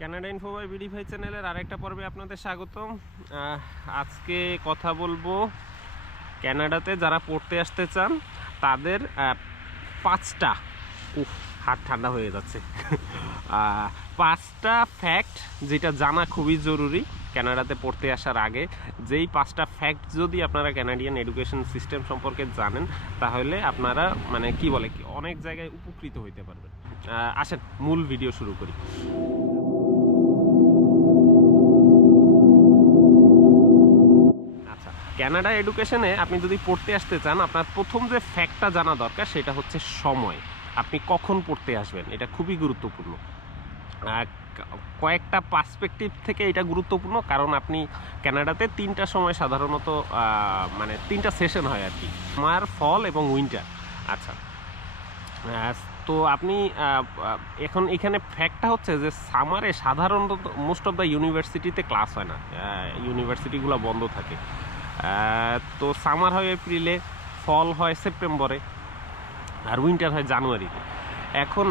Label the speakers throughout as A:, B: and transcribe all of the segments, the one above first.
A: Canada info by BD ভাই চ্যানেলের আরেকটা পর্বে আপনাদের স্বাগতম। আজকে কথা বলব কানাডাতে যারা পড়তে আসতে চান, তাদের পাঁচটা, উফ, হাত ঠান্ডা হয়ে যাচ্ছে। পাঁচটা ফ্যাক্ট যেটা জানা খুবই জরুরি কানাডাতে পড়তে আসার আগে। যেই পাঁচটা ফ্যাক্ট যদি আপনারা কানাডিয়ান এডুকেশন সিস্টেম সম্পর্কে জানেন, তাহলে আপনারা মানে কি বলে, কি অনেক জায়গায় উপকৃত হইতে পারবেন। আসেন, মূল ভিডিও শুরু করি। কানাডা এডুকেশনে আপনি যদি পড়তে আসতে চান, আপনার প্রথম যে ফ্যাক্টটা জানা দরকার সেটা হচ্ছে সময়। আপনি কখন পড়তে আসবেন? এটা খুবই গুরুত্বপূর্ণ। কয়েকটা পার্সপেক্টিভ থেকে এটা গুরুত্বপূর্ণ, কারণ আপনি ক্যানাডাতে তিনটা সময় সাধারণত মানে তিনটা সেশন হয় আর কি। আমার ফল এবং উইন্টার আচ্ছা। তো আপনি এখন এখানে ফ্যাক্টটা হচ্ছে যে সামারে সাধারণত মোস্ট অফ দ্য ইউনিভার্সিটিতে ক্লাস হয় না। ইউনিভার্সিটিগুলো বন্ধ থাকে। তো সামার হয় এপ্রিলে ফল হয় সেপ্টেম্বরে আর উইন্টার হয় জানুয়ারিতে এখন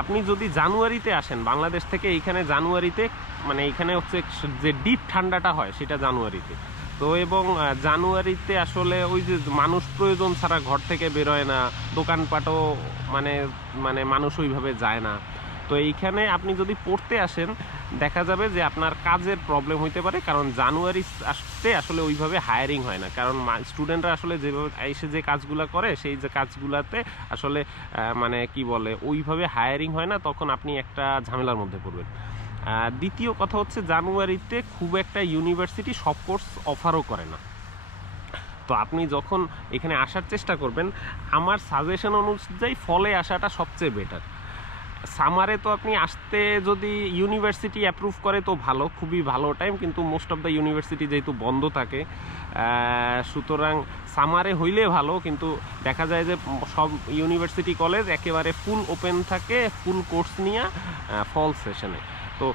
A: আপনি যদি জানুয়ারিতে আসেন, বাংলাদেশ থেকে এইখানে জানুয়ারিতে মানে এইখানে হচ্ছে যে ডিপ ঠান্ডাটা হয়, সেটা জানুয়ারিতে তো এবং জানুয়ারিতে আসলে ওই যে মানুষ প্রয়োজন ছাড়া ঘর থেকে বেরোয় না, দোকানপাটও মানে মানে মানুষ ওইভাবে যায় না। তো এইখানে আপনি যদি পড়তে আসেন দেখা যাবে যে আপনার কাজের প্রবলেম হইতে পারে, কারণ জানুয়ারি আসতে আসলে ওইভাবে হায়ারিং হয় না। কারণ স্টুডেন্টরা আসলে যেভাবে এসে যে কাজগুলো করে, সেই যে কাজগুলাতে আসলে মানে কি বলে, ওইভাবে হায়ারিং হয় না, তখন আপনি একটা ঝামেলার মধ্যে পড়বেন। দ্বিতীয় কথা হচ্ছে জানুয়ারিতে খুব একটা ইউনিভার্সিটি সব কোর্স অফারও করে না। তো আপনি যখন এখানে আসার চেষ্টা করবেন, আমার সাজেশন অনুযায়ী ফলে আসাটা সবচেয়ে বেটার সামারে তো আপনি আসতে যদি ইউনিভার্সিটি অ্যাপ্রুভ করে তো ভালো, খুবই ভালো টাইম কিন্তু মোস্ট অফ দ্য ইউনিভার্সিটি যেহেতু বন্ধ থাকে সুতরাং সামারে হইলে ভালো, কিন্তু দেখা যায় যে সব ইউনিভার্সিটি কলেজ একেবারে ফুল ওপেন থাকে ফুল কোর্স নিয়ে ফল সেশনে তো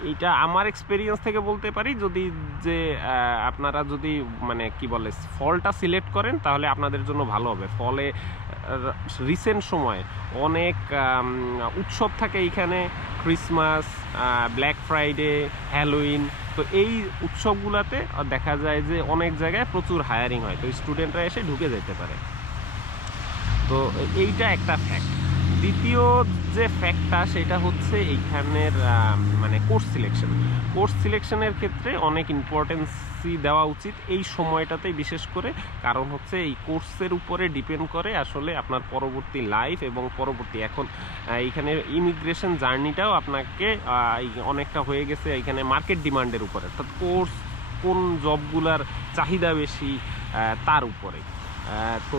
A: আহ, এ- এইটা আমার এক্সপিরিয়েন্স থেকে বলতে পারি যদি যে আপনারা যদি মানে কি বলে ফলটা সিলেক্ট করেন তাহলে আপনাদের জন্য ভালো হবে। ফলে রিসেন্ট সময় অনেক উৎসব থাকে এইখানে ক্রিসমাস ব্ল্যাক ফ্রাইডে হ্যালোইন তো এই উৎসবগুলোতে দেখা যায় যে অনেক জায়গায় প্রচুর হায়ারিং হয়। তো স্টুডেন্টরা এসে ঢুকে যেতে পারে। তো এইটা একটা ফ্যাক্ট দ্বিতীয় যে ফ্যাক্টটা সেটা হচ্ছে এইখানের মানে কোর্স সিলেকশন কোর্স সিলেকশনের ক্ষেত্রে অনেক ইম্পর্টেন্সই দেওয়া উচিত এই সময়টাতেই, বিশেষ করে কারণ হচ্ছে এই কোর্সের উপরে ডিপেন্ড করে আসলে আপনার পরবর্তী লাইফ এবং পরবর্তী এখন এইখানে ইমিগ্রেশন জার্নিটাও আপনাকে অনেকটা হয়ে গেছে এইখানে মার্কেট ডিমান্ডের উপরে। অর্থাৎ কোর্স কোন জবগুলার চাহিদা বেশি তার উপরে। তো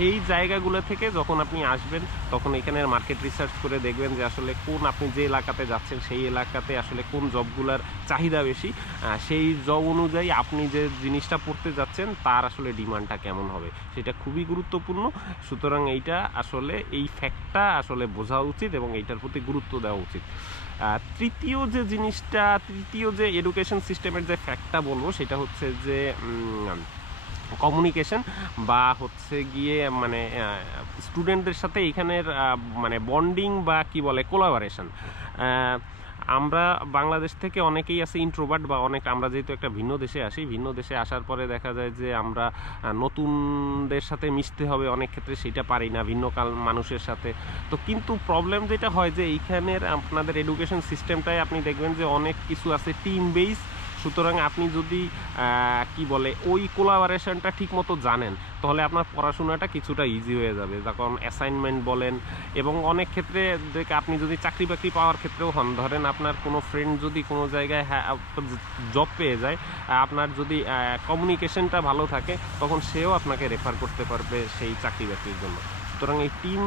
A: সেই জায়গাগুলো থেকে যখন আপনি আসবেন, তখন এখানের মার্কেট রিসার্চ করে দেখবেন যে আসলে কোন আপনি যে এলাকাতে যাচ্ছেন, সেই এলাকাতে আসলে কোন জবগুলোর চাহিদা বেশি। সেই জব অনুযায়ী আপনি যে জিনিসটা পড়তে যাচ্ছেন, তার আসলে ডিমান্ডটা কেমন হবে, সেটা খুবই গুরুত্বপূর্ণ। সুতরাং এইটা আসলে এই ফ্যাক্টটা আসলে বোঝা উচিত এবং এইটার প্রতি গুরুত্ব দেওয়া উচিত। তৃতীয় যে জিনিসটা, তৃতীয় যে এডুকেশন সিস্টেমের যে ফ্যাক্টটা বলব, সেটা হচ্ছে যে কমিউনিকেশন বা হচ্ছে গিয়ে মানে স্টুডেন্টদের সাথে এখানের মানে বন্ডিং বা কি বলে কোলাবারেশন আমরা বাংলাদেশ থেকে অনেকেই আছে ইন্ট্রোভার্ট বা অনেক, আমরা যেহেতু একটা ভিন্ন দেশে আসি, ভিন্ন দেশে আসার পরে দেখা যায় যে আমরা নতুনদের সাথে মিশতে হবে, অনেক ক্ষেত্রে সেটা পারি না, ভিন্ন কাল, মানুষের সাথে। তো কিন্তু প্রবলেম যেটা হয় যে, এইখানের আপনাদের এডুকেশন সিস্টেমটায় আপনি দেখবেন যে অনেক কিছু আছে টিম বেস সুতরাং আপনি যদি কি বলে, ওই কোলাবারেশনটা ঠিক মতো জানেন, তাহলে আপনার পড়াশোনাটা কিছুটা ইজি হয়ে যাবে। যখন অ্যাসাইনমেন্ট বলেন, এবং অনেক ক্ষেত্রে দেখ- আপনি যদি চাকরি বাকরি পাওয়ার ক্ষেত্রেও হন, ধরেন আপনার কোনো ফ্রেন্ড যদি কোনো জায়গায় হ্যাঁ জব পেয়ে যায় আপনার যদি কমিউনিকেশনটা ভালো থাকে, তখন সেও আপনাকে রেফার করতে পারবে সেই চাকরি বাকরির জন্য। সুতরাং এই টিম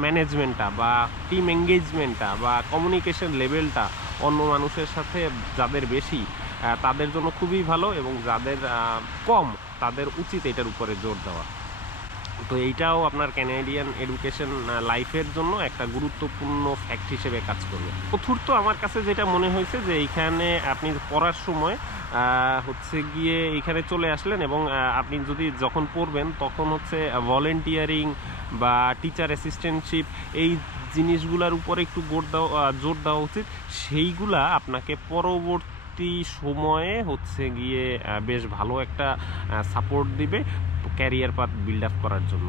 A: ম্যানেজমেন্টটা বা টিম এঙ্গেজমেন্টটা বা কমিউনিকেশন লেভেলটা অন্য মানুষের সাথে যাদের বেশি তাদের জন্য খুবই ভালো এবং যাদের কম, তাদের উচিত এটার উপরে জোর দেওয়া। তো এইটাও আপনার ক্যানাডিয়ান এডুকেশন লাইফের জন্য একটা গুরুত্বপূর্ণ ফ্যাক্ট হিসেবে কাজ করবে। চতুর্থ আমার কাছে যেটা মনে হয়েছে যে এইখানে আপনি পড়ার সময় হচ্ছে গিয়ে এখানে চলে আসলেন এবং আপনি যদি যখন পড়বেন তখন হচ্ছে ভলেন্টিয়ারিং বা টিচার অ্যাসিস্ট্যান্টশিপ এই জিনিসগুলোর উপরে একটু জোর দেওয়া জোর দেওয়া উচিত। সেইগুলা আপনাকে পরবর্তী সময়ে হচ্ছে গিয়ে বেশ ভালো একটা সাপোর্ট দিবে ক্যারিয়ার পাথ বিল্ড আপ করার জন্য।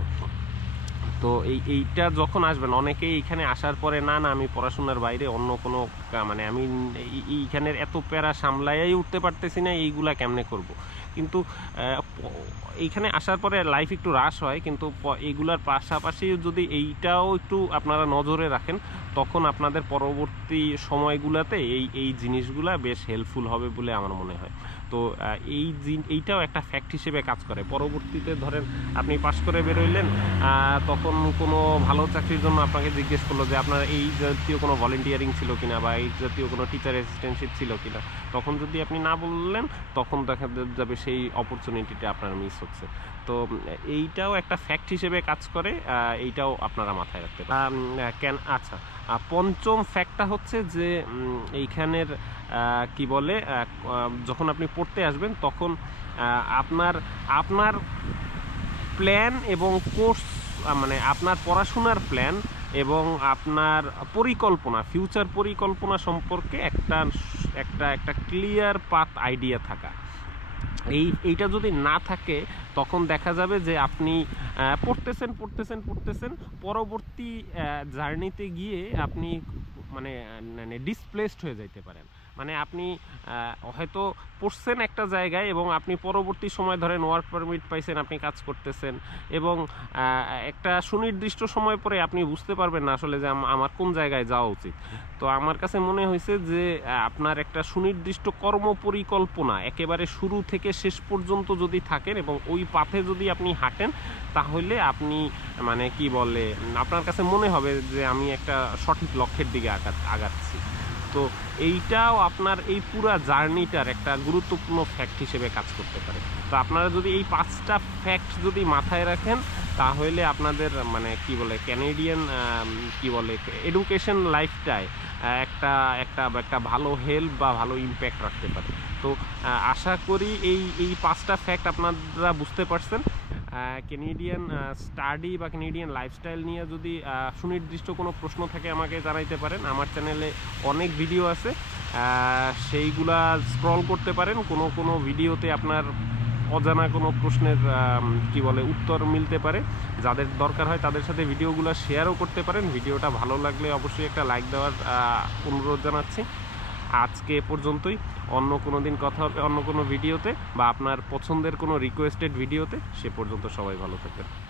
A: তো এই, এইটা যখন আসবেন, অনেকেই এইখানে আসার পরে, না না, আমি পড়াশোনার বাইরে অন্য কোনো মানে আমি এইখানের এত প্যারা সামলাইয়াই উঠতে পারতেছি না, এইগুলা কেমনে করব? কিন্তু এইখানে আসার পরে লাইফ একটু হ্রাস হয়, কিন্তু এগুলার পাশাপাশি যদি এইটাও একটু আপনারা নজরে রাখেন তখন আপনাদের পরবর্তী সময়গুলোতে এই এই জিনিসগুলা বেশ হেল্পফুল হবে বলে আমার মনে হয়। তো এই এইটাও একটা ফ্যাক্ট হিসেবে কাজ করে। পরবর্তীতে ধরেন আপনি পাশ করে বেরোইলেন তখন কোনো ভালো চাকরির জন্য আপনাকে জিজ্ঞেস করল যে আপনার এই জাতীয় কোনো ভলেন্টিয়ারিং ছিল কিনা বা এই জাতীয় কোনো টিচার অ্যাসিস্ট্যান্টশিপ ছিল কিনা? তখন যদি আপনি না বললেন, তখন দেখা যাবে সেই অপরচুনিটিটা আপনার মিস হচ্ছে। তো এইটাও একটা ফ্যাক্ট হিসেবে কাজ করে এইটাও আপনারা মাথায় রাখতে পারেন। কেন আচ্ছা পঞ্চম ফ্যাক্টটা হচ্ছে যে এইখানের কি বলে যখন আপনি পড়তে আসবেন, তখন আপনার আপনার প্ল্যান এবং কোর্স মানে আপনার পড়াশোনার প্ল্যান এবং আপনার পরিকল্পনা ফিউচার পরিকল্পনা সম্পর্কে একটা একটা একটা ক্লিয়ার পাথ আইডিয়া থাকা। এই, এইটা যদি না থাকে, তখন দেখা যাবে যে আপনি পড়তেছেন পড়তেছেন পড়তেছেন, পরবর্তী জার্নিতে গিয়ে আপনি মানে মানে ডিসপ্লেসড হয়ে যাইতে পারেন। মানে আপনি হয়তো পড়ছেন একটা জায়গায় এবং আপনি পরবর্তী সময় ধরেন ওয়ার্ক পারমিট পাইছেন, আপনি কাজ করতেছেন এবং একটা সুনির্দিষ্ট সময় পরে আপনি বুঝতে পারবেন না আসলে যে আমার কোন জায়গায় যাওয়া উচিত। তো আমার কাছে মনে হয়েছে যে আপনার একটা সুনির্দিষ্ট কর্ম পরিকল্পনা একেবারে শুরু থেকে শেষ পর্যন্ত যদি থাকেন এবং ওই পাথে যদি আপনি হাঁটেন, তাহলে আপনি মানে কি বলে, আপনার কাছে মনে হবে যে আমি একটা সঠিক লক্ষ্যের দিকে আগা- আগাচ্ছি। তো এইটাও আপনার এই পুরা জার্নিটার একটা গুরুত্বপূর্ণ ফ্যাক্ট হিসেবে কাজ করতে পারে। তো আপনারা যদি এই পাঁচটা ফ্যাক্ট যদি মাথায় রাখেন, তাহলে আপনাদের মানে কি বলে ক্যানেডিয়ান কি বলে এডুকেশন লাইফটায় একটা একটা একটা ভালো হেল্প বা ভালো ইম্প্যাক্ট রাখতে পারে। তো আশা করি এই এই পাঁচটা ফ্যাক্ট আপনারা বুঝতে পারছেন। কেনেডিয়ান স্টাডি বা কেনেডিয়ান লাইফস্টাইল নিয়ে যদি সুনির্দিষ্ট কোনো প্রশ্ন থাকে আমাকে জানাইতে পারেন। আমার চ্যানেলে অনেক ভিডিও আছে। সেইগুলা স্ক্রল করতে পারেন। কোনো কোনো ভিডিওতে আপনার অজানা কোনো প্রশ্নের কি বলে, উত্তর মিলতে পারে। যাদের দরকার হয় তাদের সাথে ভিডিওগুলো শেয়ারও করতে পারেন। ভিডিওটা ভালো লাগলে অবশ্যই একটা লাইক দেওয়ার অনুরোধ জানাচ্ছি। আজকে পর্যন্তই। অন্য কোনো দিন কথা হবে, অন্য কোনো ভিডিওতে বা আপনার পছন্দের কোনো রিকোয়েস্টেড ভিডিওতে, সে পর্যন্ত সবাই ভালো থাকবেন।